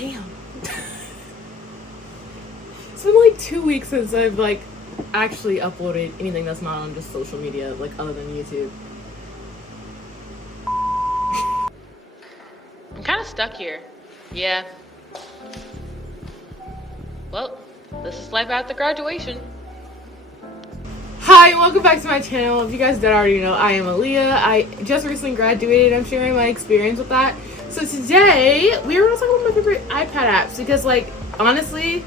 Damn. It's been like 2 weeks since I've like actually uploaded anything that's not on just social media, like other than YouTube. I'm kind of stuck here. Yeah. Well, this is life after graduation. Hi, welcome back to my channel. If you guys don't already know, I am Aaliyah. I just recently graduated. I'm sharing my experience with that. So today, we are going to talk about my favorite iPad apps because, like, honestly,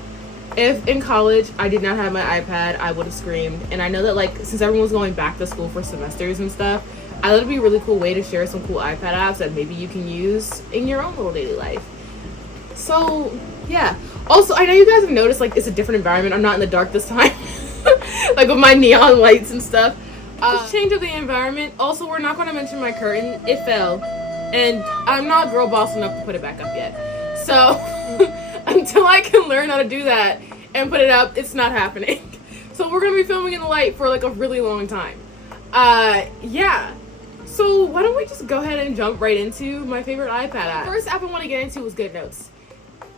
if in college I did not have my iPad, I would have screamed. And I know that, like, since everyone's going back to school for semesters and stuff, I thought it'd be a really cool way to share some cool iPad apps that maybe you can use in your own little daily life. So, yeah. Also, I know you guys have noticed, like, it's a different environment. I'm not in the dark this time. Like, with my neon lights and stuff. Change of the environment. Also, we're not going to mention my curtain. It fell. And I'm not girl boss enough to put it back up yet. So, until I can learn how to do that and put it up, it's not happening. So, we're going to be filming in the light for, like, a really long time. Yeah. So, why don't we just go ahead and jump right into my favorite iPad app. First app I want to get into is GoodNotes.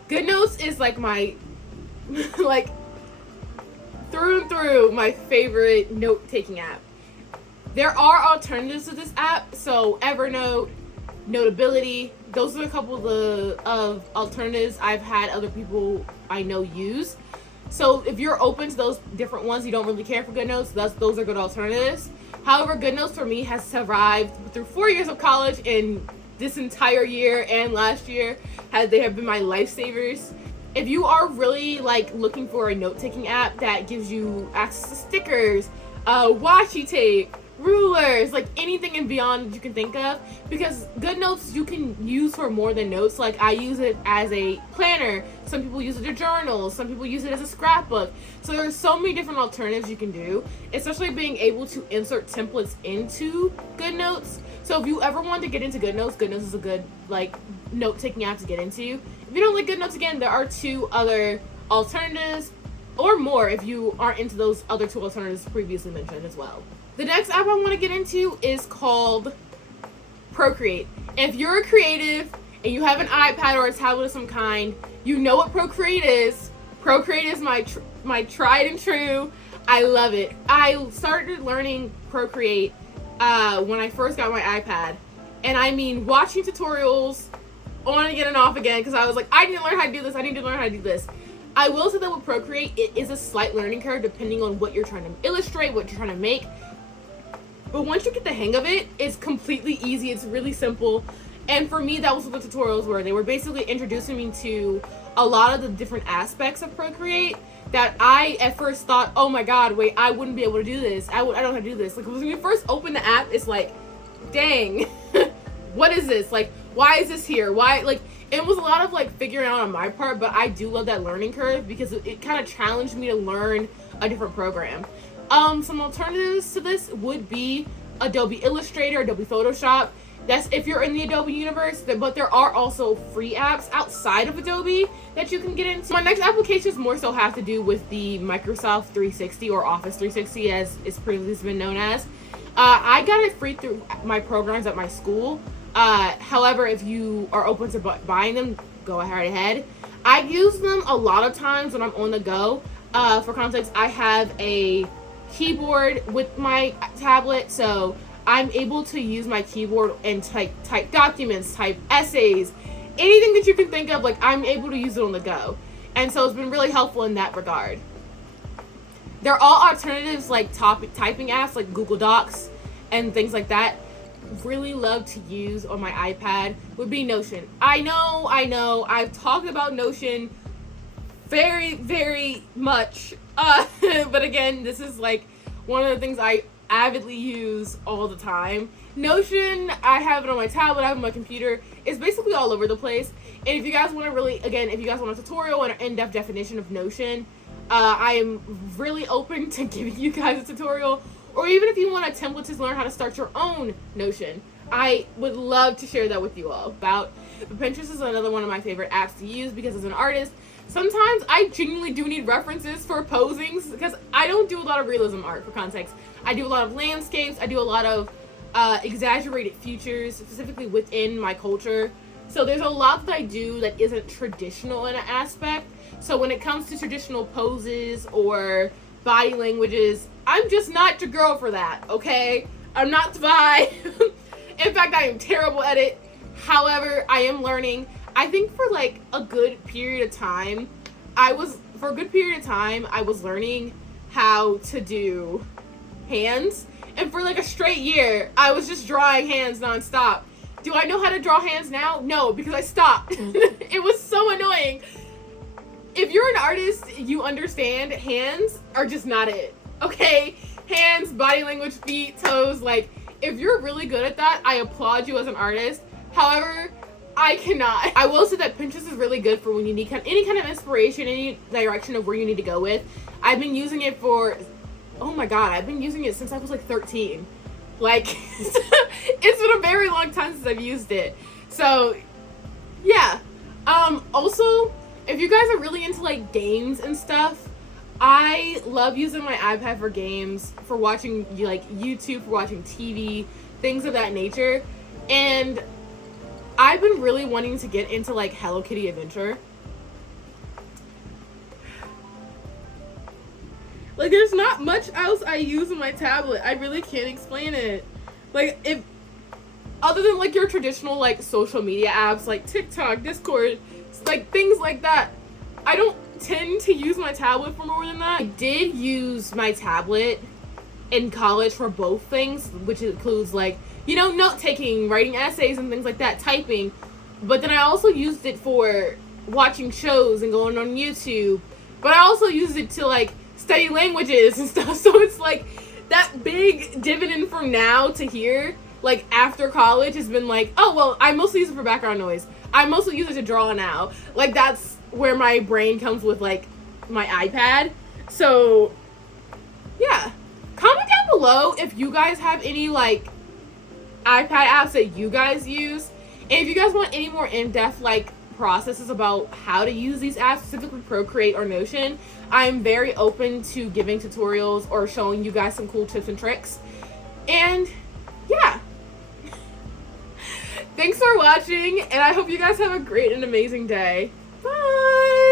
GoodNotes is, like, my, like, through and through my favorite note-taking app. There are alternatives to this app, so Evernote, Notability, those are a couple of alternatives I've had other people I know use. So if you're open to those different ones, you don't really care for GoodNotes, those are good alternatives. However, GoodNotes for me has survived through 4 years of college, and this entire year and last year they have been my lifesavers. If you are really like looking for a note-taking app that gives you access to stickers, washi tape, rulers, like anything and beyond that you can think of, because GoodNotes you can use for more than notes. Like, I use it as a planner, some people use it as journals, some people use it as a scrapbook. So there's so many different alternatives you can do, especially being able to insert templates into GoodNotes. So if you ever want to get into GoodNotes, GoodNotes is a good like note-taking app to get into. If you don't like GoodNotes, again, there are 2 other alternatives, or more if you aren't into those other 2 alternatives previously mentioned as well. The next app I want to get into is called Procreate. If you're a creative and you have an iPad or a tablet of some kind, you know what Procreate is. Procreate is my tried and true. I love it. I started learning Procreate when I first got my iPad. And I mean, watching tutorials on again and off again, because I was like, I need to learn how to do this. I need to learn how to do this. I will say that with Procreate, it is a slight learning curve depending on what you're trying to illustrate, what you're trying to make. But once you get the hang of it, it's completely easy. It's really simple. And for me, that was what the tutorials were. They were basically introducing me to a lot of the different aspects of Procreate that I at first thought, oh my god, wait, I wouldn't be able to do this. I don't know how to do this. Like, when you first open the app, it's like, dang, what is this? Like, why is this here? Why, like, it was a lot of like figuring out on my part, but I do love that learning curve because it kind of challenged me to learn a different program. Some alternatives to this would be Adobe Illustrator, Adobe Photoshop. That's if you're in the Adobe universe, but there are also free apps outside of Adobe that you can get into. My next applications more so have to do with the Microsoft 360 or Office 360 as it's previously been known as. I got it free through my programs at my school. However, if you are open to buying them, go ahead. I use them a lot of times when I'm on the go. For context, I have a keyboard with my tablet, so I'm able to use my keyboard and type documents, type essays, anything that you can think of. Like, I'm able to use it on the go, and so it's been really helpful in that regard. There are alternatives like typing apps like Google Docs and things like that. Really love to use on my iPad would be Notion. I know, I've talked about Notion very, very much. But again, this is like one of the things I avidly use all the time. Notion, I have it on my tablet, I have it on my computer. It's basically all over the place. And if you guys want to really, again, if you guys want a tutorial and an in-depth definition of Notion, I am really open to giving you guys a tutorial. Or even if you want a template to learn how to start your own Notion, I would love to share that with you all. Pinterest is another one of my favorite apps to use because as an artist, sometimes I genuinely do need references for posings because I don't do a lot of realism art, for context. I do a lot of landscapes. I do a lot of exaggerated features, specifically within my culture. So there's a lot that I do that isn't traditional in an aspect. So when it comes to traditional poses or body languages, I'm just not your girl for that, okay? I'm not Tvi. In fact, I am terrible at it. However, I am learning. I think for like a good period of time, I was learning how to do hands. And for like a straight year, I was just drawing hands nonstop. Do I know how to draw hands now? No, because I stopped. It was so annoying. If you're an artist, you understand hands are just not it. Okay? Hands, body language, feet, toes, like, if you're really good at that, I applaud you as an artist. However, I cannot. I will say that Pinterest is really good for when you need any kind of inspiration, any direction of where you need to go with. I've been using it for, oh my god, I've been using it since I was like 13. Like, it's been a very long time since I've used it. So, yeah. Also, if you guys are really into like games and stuff, I love using my iPad for games, for watching like YouTube, for watching TV, things of that nature. And I've been really wanting to get into like Hello Kitty Adventure. Like, there's not much else I use on my tablet. I really can't explain it. Like, if other than like your traditional like social media apps like TikTok, Discord, like things like that, I don't tend to use my tablet for more than that. I did use my tablet in college for both things, which includes like, you know, note taking, writing essays and things like that, typing. But then I also used it for watching shows and going on YouTube. But I also used it to like study languages and stuff. So it's like that big dividend from now to here, like after college, has been like, oh, well, I mostly use it for background noise. I mostly use it to draw now. Like, that's where my brain comes with like my iPad. So yeah, comment down below if you guys have any like iPad apps that you guys use, and if you guys want any more in-depth like processes about how to use these apps, specifically Procreate or Notion. I'm very open to giving tutorials or showing you guys some cool tips and tricks. And yeah, thanks for watching, and I hope you guys have a great and amazing day.